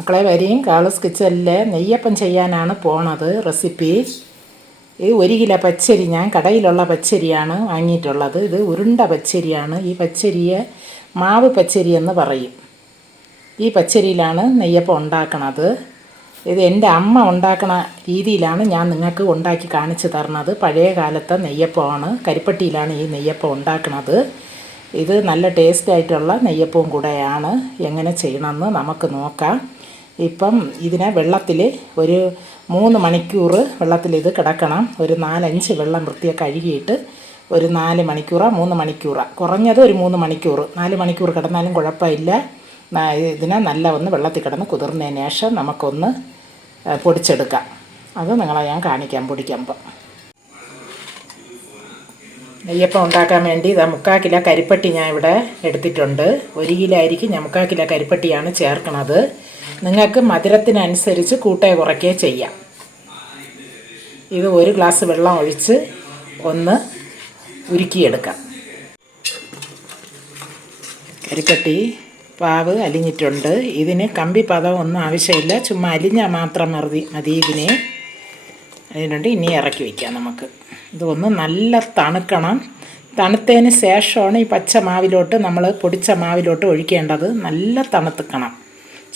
മക്കളെ വരിയും കാളസ് കിച്ചണിലെ നെയ്യപ്പം ചെയ്യാനാണ് പോണത്. റെസിപ്പി ഇത് 1 കിലോ പച്ചരി, ഞാൻ കടയിലുള്ള പച്ചരിയാണ് വാങ്ങിയിട്ടുള്ളത്. ഇത് ഉരുണ്ട പച്ചരിയാണ്. ഈ പച്ചരിയെ മാവ് പച്ചരി എന്ന് പറയും. ഈ പച്ചരിയിലാണ് നെയ്യപ്പം ഉണ്ടാക്കണത്. ഇത് എൻ്റെ അമ്മ ഉണ്ടാക്കണ രീതിയിലാണ് ഞാൻ നിങ്ങൾക്ക് ഉണ്ടാക്കി കാണിച്ചു തരണത്. പഴയ കാലത്തെ നെയ്യപ്പമാണ്. കരിപ്പട്ടിയിലാണ് ഈ നെയ്യപ്പം ഉണ്ടാക്കണത്. ഇത് നല്ല ടേസ്റ്റായിട്ടുള്ള നെയ്യപ്പവും കൂടെയാണ്. എങ്ങനെ ചെയ്യണമെന്ന് നമുക്ക് നോക്കാം. ഇപ്പം ഇതിനെ വെള്ളത്തിൽ ഒരു 3 മണിക്കൂർ വെള്ളത്തിൽ ഇത് കിടക്കണം. ഒരു 4-5 വെള്ളം വൃത്തിയൊക്കെ കഴുകിയിട്ട് ഒരു 4 മണിക്കൂറോ 3 മണിക്കൂറോ, കുറഞ്ഞത് ഒരു 3 മണിക്കൂർ, 4 മണിക്കൂർ കിടന്നാലും കുഴപ്പമില്ല. ഇതിനെ നല്ല ഒന്ന് വെള്ളത്തിൽ കിടന്ന് കുതിർന്നതിന് ശേഷം നമുക്കൊന്ന് പൊടിച്ചെടുക്കാം. അത് നിങ്ങളെ ഞാൻ കാണിക്കാം പൊടിക്കുമ്പോൾ. നെയ്യപ്പം ഉണ്ടാക്കാൻ വേണ്ടി 3/4 കിലോ കരിപ്പട്ടി ഞാൻ ഇവിടെ എടുത്തിട്ടുണ്ട്. 1 കിലോ അരിക്ക് ഞാൻ 3/4 കിലോ കരിപ്പട്ടിയാണ് ചേർക്കുന്നത്. നിങ്ങൾക്ക് മധുരത്തിനനുസരിച്ച് കൂട്ടുകയോ കുറയ്ക്കുകയോ ചെയ്യാം. ഇത് 1 ഗ്ലാസ് വെള്ളം ഒഴിച്ച് ഒന്ന് ഉരുക്കിയെടുക്കാം. കരിപ്പട്ടി പാവ് അലിഞ്ഞിട്ടുണ്ട്. ഇതിന് കമ്പി പദം ഒന്നും ആവശ്യമില്ല, ചുമ്മാ അലിഞ്ഞാൽ മാത്രം മതി ഇതിന്. അതിനുണ്ട് ഇനി ഇറക്കി വയ്ക്കാം നമുക്ക്. ഇതൊന്ന് നല്ല തണുക്കണം. തണുത്തതിന് ശേഷമാണ് ഈ പച്ച മാവിലോട്ട്, നമ്മൾ പൊടിച്ച മാവിലോട്ട് ഒഴിക്കേണ്ടത്. നല്ല തണുത്തിക്കണം.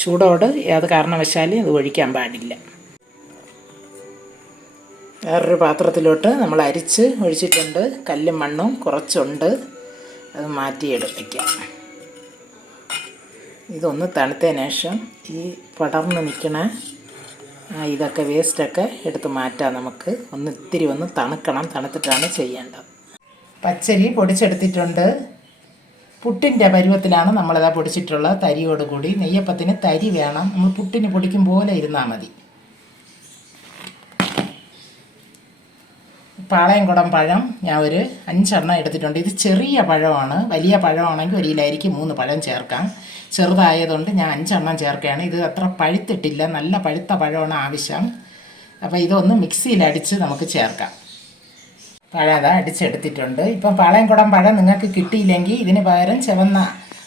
ചൂടോട് ഏത് കാരണവശാലും ഇത് ഒഴിക്കാൻ പാടില്ല. വേറൊരു പാത്രത്തിലോട്ട് നമ്മൾ അരിച്ച് ഒഴിച്ചിട്ടുണ്ട്. കല്ലും മണ്ണും കുറച്ചുണ്ട്, അത് മാറ്റിയെടുപ്പിക്കാം. ഇതൊന്ന് തണുത്തതിന് ശേഷം ഈ പടർന്ന് നിൽക്കണ ഇതൊക്കെ വേസ്റ്റൊക്കെ എടുത്ത് മാറ്റാം. നമുക്ക് ഇത്തിരി ഒന്ന് തണുക്കണം. തണുത്തിട്ടാണ് ചെയ്യേണ്ടത്. പച്ചരി പൊടിച്ചെടുത്തിട്ടുണ്ട്. പുട്ടിൻ്റെ പരുവത്തിലാണ് നമ്മളിതാ പൊടിച്ചിട്ടുള്ളത്. തരിയോട് കൂടി. നെയ്യപ്പത്തിന് തരി വേണം. നമ്മൾ പുട്ടിന് പൊടിക്കും പോലെ ഇരുന്നാൽ മതി. പാളയംകുടം പഴം ഞാൻ ഒരു 5 എണ്ണം എടുത്തിട്ടുണ്ട്. ഇത് ചെറിയ പഴമാണ്. വലിയ പഴമാണെങ്കിൽ 1 കിലോയ്ക്ക് 3 പഴം ചേർക്കാം. ചെറുതായതുകൊണ്ട് ഞാൻ 5 എണ്ണം ചേർക്കുകയാണ്. ഇത് അത്ര പഴുത്തിട്ടില്ല, നല്ല പഴുത്ത പഴമാണ് ആവശ്യം. അപ്പോൾ ഇതൊന്ന് മിക്സിയിലടിച്ച് നമുക്ക് ചേർക്കാം. പഴം അതാ അടിച്ചെടുത്തിട്ടുണ്ട്. ഇപ്പം പാളയംകുടം പഴം നിങ്ങൾക്ക് കിട്ടിയില്ലെങ്കിൽ ഇതിന് പകരം ചുവന്ന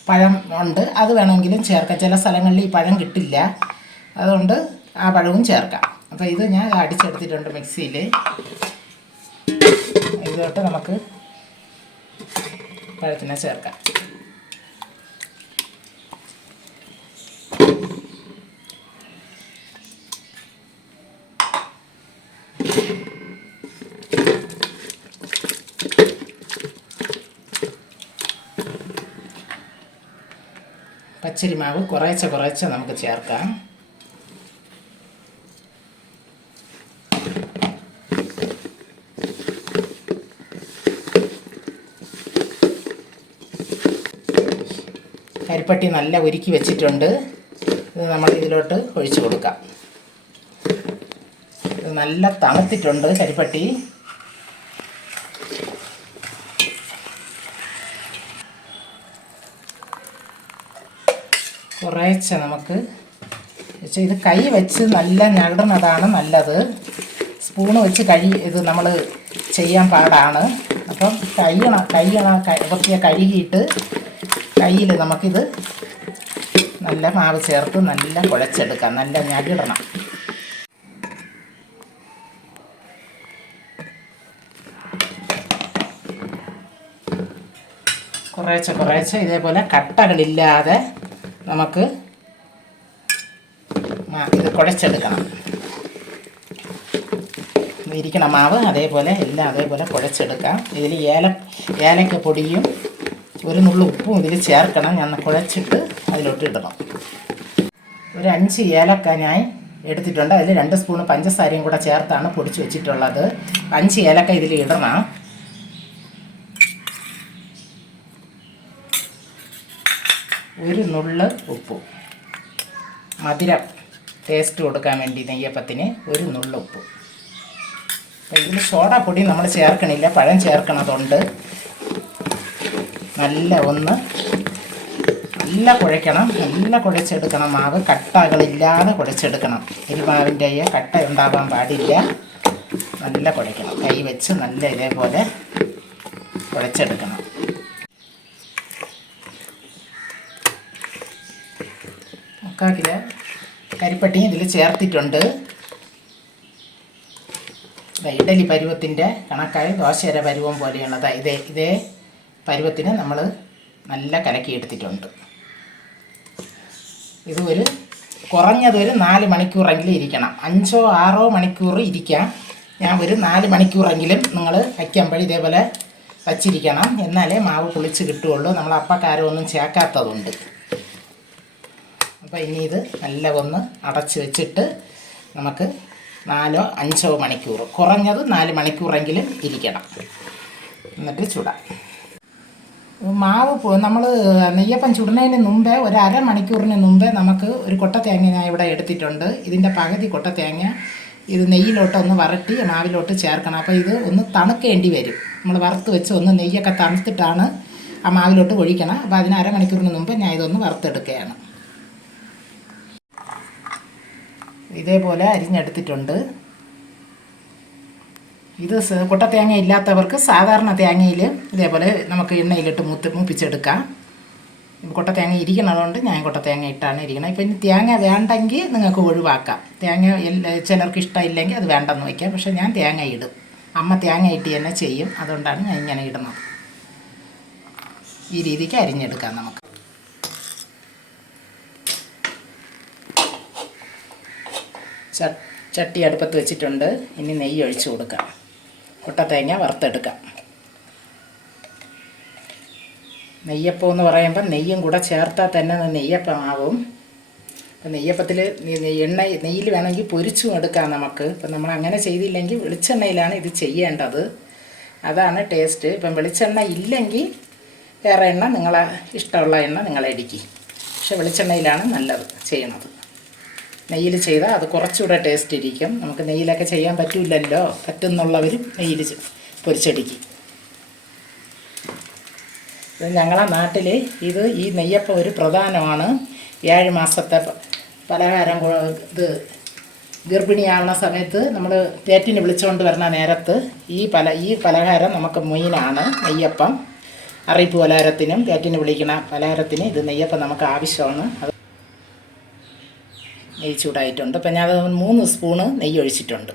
പഴം ഉണ്ട്, അത് വേണമെങ്കിലും ചേർക്കാം. ചില സ്ഥലങ്ങളിൽ ഈ പഴം കിട്ടില്ല, അതുകൊണ്ട് ആ പഴവും ചേർക്കാം. അപ്പോൾ ഇത് ഞാൻ അടിച്ചെടുത്തിട്ടുണ്ട് മിക്സിയിൽ. ഇതോട്ട് നമുക്ക് പഴത്തിനെ ചേർക്കാം. പച്ചരി മാവ് കുറേശ്ശെ നമുക്ക് ചേർക്കാം. കരിപ്പട്ടി നല്ല ഉരുക്കി വെച്ചിട്ടുണ്ട്. ഇത് നമ്മൾ ഇതിലോട്ട് ഒഴിച്ചു കൊടുക്കാം. ഇത് നല്ല തണുത്തിട്ടുണ്ട് കരിപ്പട്ടി. കുറേശ്ശെ നമുക്ക് ഇത് കൈ വെച്ച് നല്ല ഞകടുന്നതാണ് നല്ലത്. സ്പൂണ് വെച്ച് ഇത് നമ്മൾ ചെയ്യാൻ പാടാണ്. അപ്പം വൃത്തിയെ കഴുകിയിട്ട് കയ്യിൽ നമുക്കിത് നല്ല മാവ് ചേർത്ത് നല്ല കുഴച്ചെടുക്കാം. നല്ല ഞകിടണം. കുറേശ്ശെ ഇതേപോലെ കട്ടകളില്ലാതെ നമുക്ക് ഇത് കുഴച്ചെടുക്കണം. ഇരിക്കണ മാവ് അതേപോലെ എല്ലാം അതേപോലെ കുഴച്ചെടുക്കാം. ഇതിൽ ഏലക്ക പൊടിയും 1 നുള്ളു ഉപ്പും ഇതിൽ ചേർക്കണം. ഞാൻ കുഴച്ചിട്ട് അതിലോട്ട് ഇടണം. ഒരു 5 ഏലക്ക ഞാൻ എടുത്തിട്ടുണ്ട്. അതിൽ 2 സ്പൂൺ പഞ്ചസാരയും കൂടെ ചേർത്താണ് പൊടിച്ച് വെച്ചിട്ടുള്ളത്. 5 ഏലക്ക ഇതിൽ ഇടണം. ഒരു നുള്ള് ഉപ്പും, മധുരം ടേസ്റ്റ് കൊടുക്കാൻ വേണ്ടി നെയ്യപ്പത്തിന് 1 നുള്ള് ഉപ്പും. അപ്പോൾ ഇതിൽ സോഡാപ്പൊടി നമ്മൾ ചേർക്കണില്ല, പഴം ചേർക്കണതുകൊണ്ട് നല്ല കുഴയ്ക്കണം. നല്ല കുഴച്ചെടുക്കണം. മാവ് കട്ടകളില്ലാതെ കുഴച്ചെടുക്കണം. മാവിൻ്റെ കട്ട ഉണ്ടാകാൻ പാടില്ല. നല്ല കുഴയ്ക്കണം. കൈ വെച്ച് നല്ല ഇതേപോലെ കുഴച്ചെടുക്കണം. 1/4 കിലോ കരിപ്പട്ടിയും ഇതിൽ ചേർത്തിട്ടുണ്ട്. ഇഡലി പരുവത്തിൻ്റെ കണക്കായി ദോശയുടെ പരുവം പോലെയുള്ളത് ഇതേ പരുവത്തിന് നമ്മൾ നല്ല കലക്കിയെടുത്തിട്ടുണ്ട്. ഇത് കുറഞ്ഞതൊരു 4 മണിക്കൂറെങ്കിലും ഇരിക്കണം. 5-6 മണിക്കൂർ ഇരിക്കാം. ഞാൻ ഒരു 4 മണിക്കൂറെങ്കിലും നിങ്ങൾ വയ്ക്കുമ്പോൾ ഇതേപോലെ വച്ചിരിക്കണം. എന്നാലേ മാവ് പുളിച്ച് കിട്ടുകയുള്ളൂ. നമ്മൾ അപ്പക്കാരമൊന്നും ചേർക്കാത്തതുണ്ട്. അപ്പോൾ ഇനി ഇത് നല്ല ഒന്ന് അടച്ച് വെച്ചിട്ട് നമുക്ക് 4-5 മണിക്കൂർ, കുറഞ്ഞത് 4 മണിക്കൂറെങ്കിലും ഇരിക്കണം. എന്നിട്ട് ചുടാം. മാവ് നമ്മൾ നെയ്യപ്പം ചുടുന്നതിന് മുമ്പേ ഒരു അരമണിക്കൂറിന് മുമ്പേ നമുക്ക് ഒരു കൊട്ട തേങ്ങ ഞാൻ ഇവിടെ എടുത്തിട്ടുണ്ട്. ഇതിൻ്റെ പകുതി കൊട്ട തേങ്ങ ഇത് നെയ്യിലോട്ടൊന്ന് വരട്ടി മാവിലോട്ട് ചേർക്കണം. അപ്പോൾ ഇത് ഒന്ന് തണുക്കേണ്ടി വരും. നമ്മൾ വറുത്ത് വെച്ച് ഒന്ന് നെയ്യൊക്കെ തണുത്തിട്ടാണ് ആ മാവിലോട്ട് ഒഴിക്കണം. അപ്പോൾ അതിന് അരമണിക്കൂറിന് മുമ്പ് ഞാൻ ഇതൊന്ന് വറുത്തെടുക്കുകയാണ്. ഇതേപോലെ അരിഞ്ഞെടുത്തിട്ടുണ്ട്. ഇത് കൊട്ട തേങ്ങ ഇല്ലാത്തവർക്ക് സാധാരണ തേങ്ങയിൽ ഇതേപോലെ നമുക്ക് എണ്ണയിലിട്ട് മൂപ്പിച്ചെടുക്കാം. കൊട്ട തേങ്ങ ഇരിക്കണതുകൊണ്ട് ഞാൻ കൊട്ട തേങ്ങ ഇട്ടാണ് ഇരിക്കണം. ഇപ്പം ഇനി തേങ്ങ വേണ്ടെങ്കിൽ നിങ്ങൾക്ക് ഒഴിവാക്കാം. തേങ്ങ ചിലർക്ക് ഇഷ്ടമില്ലെങ്കിൽ അത് വേണ്ടെന്ന് വയ്ക്കാം. പക്ഷേ ഞാൻ തേങ്ങ ഇടും. അമ്മ തേങ്ങ ഇട്ട് തന്നെ ചെയ്യും. അതുകൊണ്ടാണ് ഞാൻ ഇങ്ങനെ ഇടുന്നത്. ഈ രീതിക്ക് അരിഞ്ഞെടുക്കാം നമുക്ക്. ചട്ടി അടുപ്പത്ത് വെച്ചിട്ടുണ്ട്. ഇനി നെയ്യ് ഒഴിച്ച് കൊടുക്കാം. കൊട്ട തേങ്ങ വറുത്തെടുക്കാം. നെയ്യപ്പം എന്ന് പറയുമ്പോൾ നെയ്യും കൂടെ ചേർത്താൽ തന്നെ നെയ്യപ്പമാവും. അപ്പം നെയ്യപ്പത്തിൽ നെയ്യിൽ വേണമെങ്കിൽ പൊരിച്ചും എടുക്കാം നമുക്ക്. ഇപ്പം നമ്മൾ അങ്ങനെ ചെയ്തില്ലെങ്കിൽ വെളിച്ചെണ്ണയിലാണ് ഇത് ചെയ്യേണ്ടത്. അതാണ് ടേസ്റ്റ്. ഇപ്പം വെളിച്ചെണ്ണ ഇല്ലെങ്കിൽ വേറെ എണ്ണ നിങ്ങളെ ഇഷ്ടമുള്ള എണ്ണ നിങ്ങളെടുക്കി. പക്ഷെ വെളിച്ചെണ്ണയിലാണ് നല്ലത് ചെയ്യണത്. നെയ്യിൽ ചെയ്താൽ അത് കുറച്ചുകൂടെ ടേസ്റ്റ് ഇരിക്കും. നമുക്ക് നെയ്യിലൊക്കെ ചെയ്യാൻ പറ്റില്ലല്ലോ. പറ്റുന്നുള്ളവരും നെയ്യിൽ പൊരിച്ചടിക്കും. ഞങ്ങളെ നാട്ടിൽ ഈ നെയ്യപ്പം ഒരു പ്രധാനമാണ്. 7 മാസത്തെ പലഹാരം. ഇത് ഗർഭിണിയാവുന്ന സമയത്ത് നമ്മൾ തേറ്റിന് വിളിച്ചുകൊണ്ട് വരുന്ന നേരത്ത് ഈ പലഹാരം നമുക്ക് മെയിനാണ്. നെയ്യപ്പം അറിയിപ്പ് പലഹാരത്തിനും തേറ്റിന് വിളിക്കണ പലഹാരത്തിന് ഇത് നെയ്യപ്പം നമുക്ക് ആവശ്യമാണ്. അത് നെയ്യ് ചൂടായിട്ടുണ്ട്. അപ്പം ഞാൻ 3 സ്പൂണ് നെയ്യ് ഒഴിച്ചിട്ടുണ്ട്.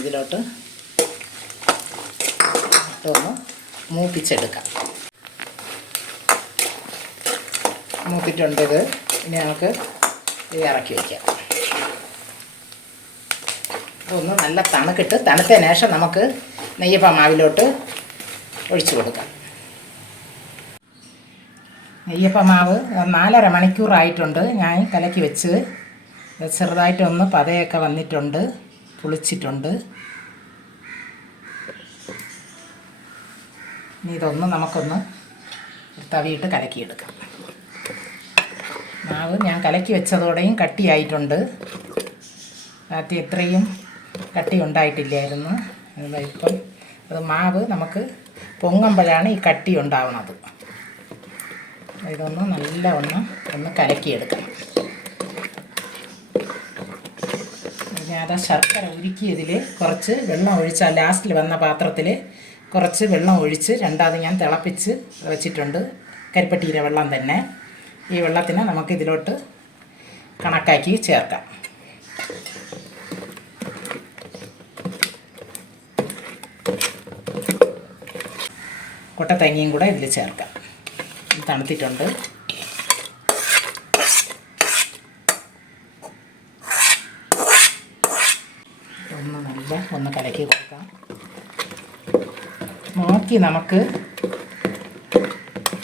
ഇതിലോട്ട് ഇട്ടൊന്ന് മൂപ്പിച്ചെടുക്കാം. മൂപ്പിട്ടുണ്ട് ഇത്. ഇനി നമുക്ക് ഇത് ഇറക്കി വയ്ക്കാം. ഒന്ന് നല്ല തണുത്തതിന് ശേഷം നമുക്ക് നെയ്യപ്പം മാവിലോട്ട് ഒഴിച്ചു കൊടുക്കാം. നെയ്യപ്പം മാവ് 4.5 മണിക്കൂറായിട്ടുണ്ട് ഞാൻ കലക്കി വെച്ച്. ചെറുതായിട്ടൊന്ന് പതയൊക്കെ വന്നിട്ടുണ്ട്, പുളിച്ചിട്ടുണ്ട്. ഇനി ഇതൊന്ന് നമുക്കൊന്ന് തവിയിട്ട് കലക്കിയെടുക്കാം. മാവ് ഞാൻ കലക്കി വെച്ചതോടെയും കട്ടിയായിട്ടുണ്ട്. ആദ്യം ഇത്രയും കട്ടി ഉണ്ടായിട്ടില്ലായിരുന്നു. ഇപ്പം അത് മാവ് നമുക്ക് പൊങ്ങുമ്പോഴാണ് ഈ കട്ടി ഉണ്ടാവുന്നത്. ഇതൊന്ന് നല്ല ഒന്ന് കലക്കിയെടുക്കണം. ഞാൻ ശർക്കര ഉരുക്കിയതിൽ കുറച്ച് വെള്ളം ഒഴിച്ചാൽ ലാസ്റ്റിൽ വന്ന പാത്രത്തിൽ കുറച്ച് വെള്ളം ഒഴിച്ച് രണ്ടാമത് ഞാൻ തിളപ്പിച്ച് വെച്ചിട്ടുണ്ട്. കരിപ്പട്ടിയിലെ വെള്ളം തന്നെ. ഈ വെള്ളത്തിന് നമുക്ക് ഇതിലോട്ട് കണക്കാക്കി ചേർക്കാം. കൊട്ട തേങ്ങയും കൂടെ ഇതിൽ ചേർക്കാം. തണുത്തിട്ടുണ്ട്. ഒന്ന് കലക്കി കൊടുക്കാം. നോക്കി നമുക്ക്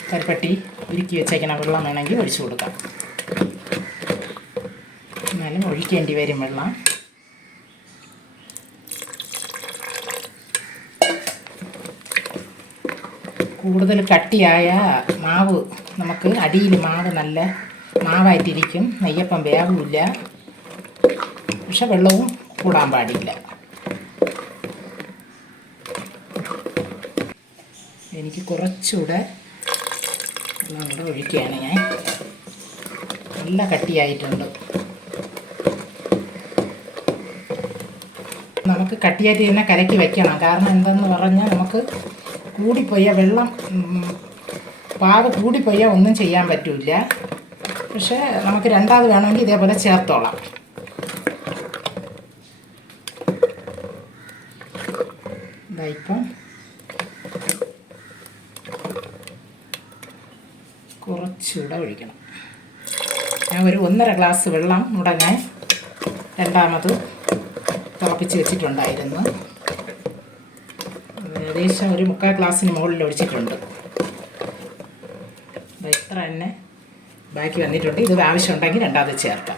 കരിപ്പട്ടി ഉരുക്കി വെച്ചേക്കണ വെള്ളം വേണമെങ്കിൽ ഒഴിച്ചു കൊടുക്കാം. എന്നാലും ഒഴിക്കേണ്ടി വരും വെള്ളം. കൂടുതൽ കട്ടിയായ മാവ് നമുക്ക് അടിയിൽ മാവ് നല്ല മാവായിട്ടിരിക്കും. നെയ്യപ്പം വേവില്ല. പക്ഷെ വെള്ളവും കൂടാൻ പാടില്ല. എനിക്ക് കുറച്ചുകൂടെ വെള്ളം കൂടെ ഒഴിക്കുകയാണ് ഞാൻ. നല്ല കട്ടിയായിട്ടുണ്ട്. നമുക്ക് കട്ടിയായിട്ട് തന്നെ കലക്കി വെക്കണം. കാരണം എന്തെന്ന് പറഞ്ഞാൽ നമുക്ക് കൂടിപ്പോയ വെള്ളം പാവ് കൂടിപ്പോയാൽ ഒന്നും ചെയ്യാൻ പറ്റില്ല. പക്ഷേ നമുക്ക് രണ്ടാമത് വേണമെങ്കിൽ ഇതേപോലെ ചേർത്തോളാം. ഇപ്പം കുറച്ചുകൂടെ ഒഴിക്കണം. ഞാൻ ഒരു 1.5 ഗ്ലാസ് വെള്ളം മുടങ്ങാൻ രണ്ടാമത് തിളപ്പിച്ച് വെച്ചിട്ടുണ്ടായിരുന്നു. ഏകദേശം ഒരു 3/4 ഗ്ലാസ്സിന് മുകളിൽ ഒഴിച്ചിട്ടുണ്ട്. ഇത്ര തന്നെ ബാക്കി വന്നിട്ടുണ്ട്. ഇത് ആവശ്യമുണ്ടെങ്കിൽ രണ്ടാമത് ചേർക്കാം.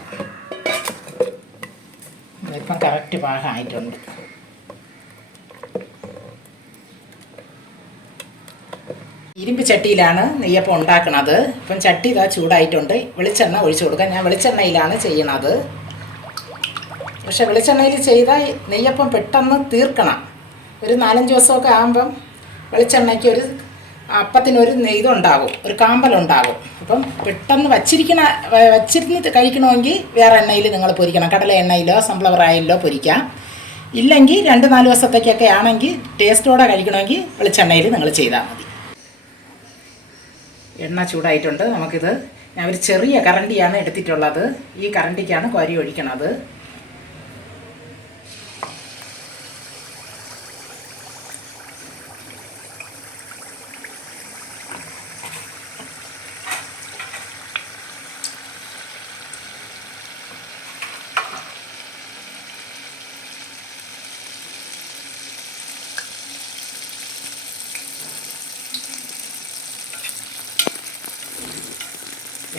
ഇപ്പം കറക്റ്റ് പാകമായിട്ടുണ്ട്. ഇരുമ്പ് ചട്ടിയിലാണ് നെയ്യപ്പം ഉണ്ടാക്കുന്നത്. ഇപ്പം ചട്ടി ഇതാ ചൂടായിട്ടുണ്ട്. വെളിച്ചെണ്ണ ഒഴിച്ചു കൊടുക്കാം. ഞാൻ വെളിച്ചെണ്ണയിലാണ് ചെയ്യണത്. പക്ഷെ വെളിച്ചെണ്ണയിൽ ചെയ്താൽ നെയ്യപ്പം പെട്ടെന്ന് തീർക്കണം. ഒരു 4-5 ദിവസമൊക്കെ ആകുമ്പം വെളിച്ചെണ്ണയ്ക്ക് ഒരു അപ്പത്തിനൊരു ഇതുണ്ടാകും, ഒരു കാമ്പലുണ്ടാകും. അപ്പം പെട്ടെന്ന് വച്ചിരുന്ന് കഴിക്കണമെങ്കിൽ വേറെ എണ്ണയിൽ നിങ്ങൾ പൊരിക്കണം. കടല എണ്ണയിലോ സൺഫ്ലവർ ഓയിലിലോ പൊരിക്കാം. ഇല്ലെങ്കിൽ 2-4 ദിവസത്തേക്കൊക്കെ ആണെങ്കിൽ ടേസ്റ്റോടെ കഴിക്കണമെങ്കിൽ വെളിച്ചെണ്ണയിൽ നിങ്ങൾ ചെയ്താൽ മതി. എണ്ണ ചൂടായിട്ടുണ്ട്. നമുക്കിത് ഞാൻ ഒരു ചെറിയ കറണ്ടിയാണ് എടുത്തിട്ടുള്ളത്. ഈ കറണ്ടിക്കാണ് കോരി ഒഴിക്കണത്.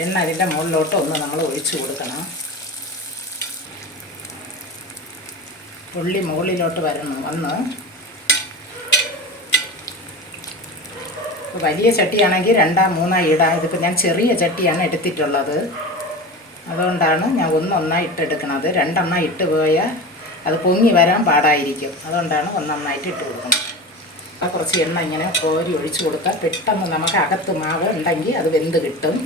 എണ്ണ അതിൻ്റെ മുകളിലോട്ട് ഒന്ന് നമ്മൾ ഒഴിച്ചു കൊടുക്കണം. ഉള്ളി മുകളിലോട്ട് വന്ന് വലിയ ചട്ടിയാണെങ്കിൽ 2-3 ഇടാം. ഇതിപ്പോൾ ഞാൻ ചെറിയ ചട്ടിയാണ് എടുത്തിട്ടുള്ളത്. അതുകൊണ്ടാണ് ഞാൻ ഒന്നൊന്നായി ഇട്ടെടുക്കുന്നത്. 2 ഇട്ട് പോയാൽ അത് പൊങ്ങി വരാൻ പാടായിരിക്കും. അതുകൊണ്ടാണ് ഒന്നൊന്നായിട്ട് ഇട്ട് കൊടുക്കുന്നത്. കുറച്ച് എണ്ണ ഇങ്ങനെ കോരി ഒഴിച്ചു കൊടുത്താൽ പെട്ടെന്ന് നമുക്ക് അകത്ത് മാവ് ഉണ്ടെങ്കിൽ അത് വെന്ത് കിട്ടും.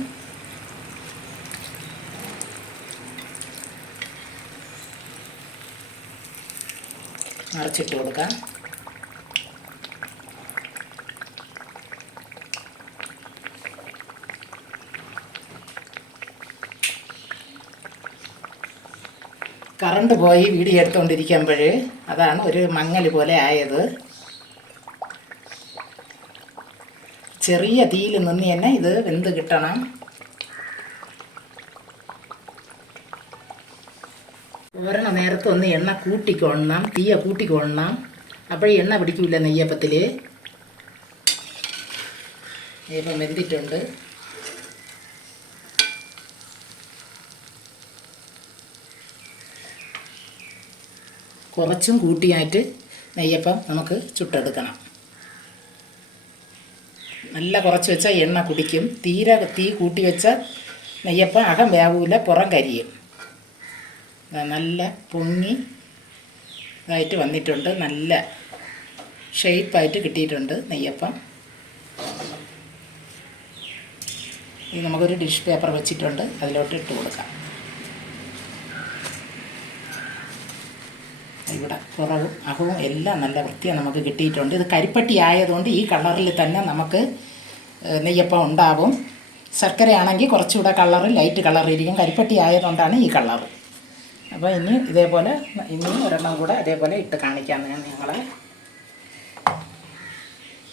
മറിച്ചിട്ട് കൊടുക്കാം. കറണ്ട് പോയി വീഡിയോ എടുത്തുകൊണ്ടിരിക്കുമ്പോൾ അതാണ് ഒരു മങ്ങൽ പോലെ ആയത്. ചെറിയ തീയിൽ നിന്ന് തന്നെ ഇത് വെന്ത് കിട്ടണം. ഒരെണ്ണ നേരത്തെ ഒന്ന് എണ്ണ കൂട്ടിക്കൊള്ളണം, തീയ കൂട്ടിക്കൊള്ളണം. അപ്പോഴേ എണ്ണ പിടിക്കില്ല നെയ്യപ്പത്തിൽ. നെയ്യപ്പം വെന്തിട്ടുണ്ട്. കുറച്ചും കൂട്ടിയായിട്ട് നെയ്യപ്പം നമുക്ക് ചുട്ടെടുക്കണം. നല്ല കുറച്ച് വെച്ചാൽ എണ്ണ കുടിക്കും. തീരെ തീ കൂട്ടി വെച്ചാൽ നെയ്യപ്പം അകം വേവൂല, പുറം കരിയും. നല്ല പൊങ്ങി ഇതായിട്ട് വന്നിട്ടുണ്ട്. നല്ല ഷേപ്പായിട്ട് കിട്ടിയിട്ടുണ്ട് നെയ്യപ്പം. ഇത് നമുക്കൊരു ഡിഷ് പേപ്പർ വെച്ചിട്ടുണ്ട്, അതിലോട്ട് ഇട്ട് കൊടുക്കാം. ഇവിടെ പുറവും അകവും എല്ലാം നല്ല വൃത്തിയാണ് നമുക്ക് കിട്ടിയിട്ടുണ്ട്. ഇത് കരിപ്പട്ടി ആയതുകൊണ്ട് ഈ കളറിൽ തന്നെ നമുക്ക് നെയ്യപ്പം ഉണ്ടാവും. ശർക്കരയാണെങ്കിൽ കുറച്ചുകൂടെ കളറ് ലൈറ്റ് കളറിരിക്കും. കരിപ്പട്ടി ആയതുകൊണ്ടാണ് ഈ കളറ്. അപ്പോൾ ഇനി ഇതേപോലെ ഇനിയും ഒരെണ്ണം കൂടെ അതേപോലെ ഇട്ട് കാണിക്കാമെന്ന് ഞാൻ നിങ്ങളെ.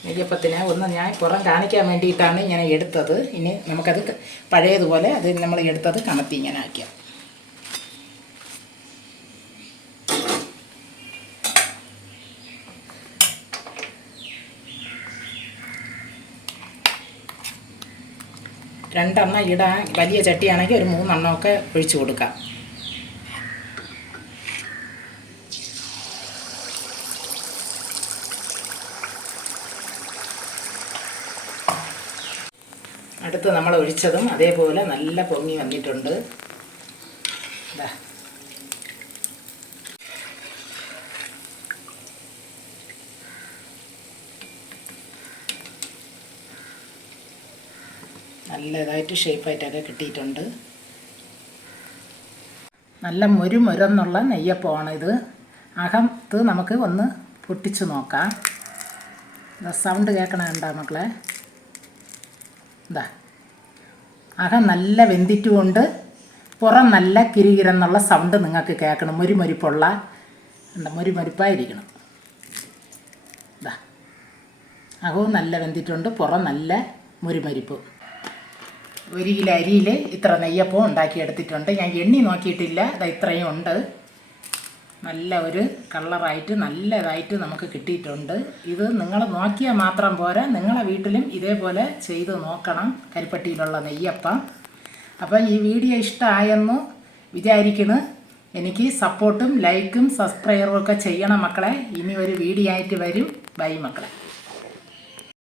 നെയ്യപ്പത്തിനെ ഒന്ന് ഞാൻ പുറം കാണിക്കാൻ വേണ്ടിയിട്ടാണ് ഇങ്ങനെ എടുത്തത്. ഇനി നമുക്കത് പഴയതുപോലെ അത് നമ്മൾ എടുത്തത് കമത്തി ഇങ്ങനെ ആക്കിയാൽ. രണ്ടെണ്ണം ഇടാൻ വലിയ ചട്ടിയാണെങ്കിൽ ഒരു 3 എണ്ണമൊക്കെ ഒഴിച്ചു കൊടുക്കാം. അടുത്ത് നമ്മൾ ഒഴിച്ചതും അതേപോലെ നല്ല പൊങ്ങി വന്നിട്ടുണ്ട്. നല്ലതായിട്ട് ഷേപ്പായിട്ടൊക്കെ കിട്ടിയിട്ടുണ്ട്. നല്ല മുരുന്നുള്ള നെയ്യപ്പമാണിത്. അകത്ത് നമുക്ക് ഒന്ന് പൊട്ടിച്ച് നോക്കാം. സൗണ്ട് കേൾക്കണ കണ്ടാ മക്കളെ? എന്താ അകം നല്ല വെന്തിട്ടുകൊണ്ട് പുറം നല്ല കിരികിരെന്നുള്ള സൗണ്ട് നിങ്ങൾക്ക് കേൾക്കണം. മൊരിമൊരിപ്പുള്ള മൊരിമൊരിപ്പായിരിക്കണം. ഇതാ അകവും നല്ല വെന്തിട്ടുണ്ട്, പുറം നല്ല മൊരിമൊരിപ്പ്. 1 കിലോ അരിയിൽ ഇത്ര നെയ്യപ്പം ഉണ്ടാക്കിയെടുത്തിട്ടുണ്ട്. ഞാൻ എണ്ണി നോക്കിയിട്ടില്ല, അത് ഇത്രയും ഉണ്ട്. നല്ല ഒരു കളറായിട്ട് നല്ലതായിട്ട് നമുക്ക് കിട്ടിയിട്ടുണ്ട്. ഇത് നിങ്ങൾ നോക്കിയാൽ മാത്രം പോരാ, നിങ്ങളെ വീട്ടിലും ഇതേപോലെ ചെയ്ത് നോക്കണം കരിപ്പട്ടിയിലുള്ള നെയ്യപ്പം. അപ്പം ഈ വീഡിയോ ഇഷ്ടമായെന്ന് വിചാരിക്കുന്നു. എനിക്ക് സപ്പോർട്ടും ലൈക്കും സബ്സ്ക്രൈബും ഒക്കെ ചെയ്യണം മക്കളെ. ഇനി ഒരു വീഡിയോ ആയിട്ട് വരും. ബൈ മക്കളെ.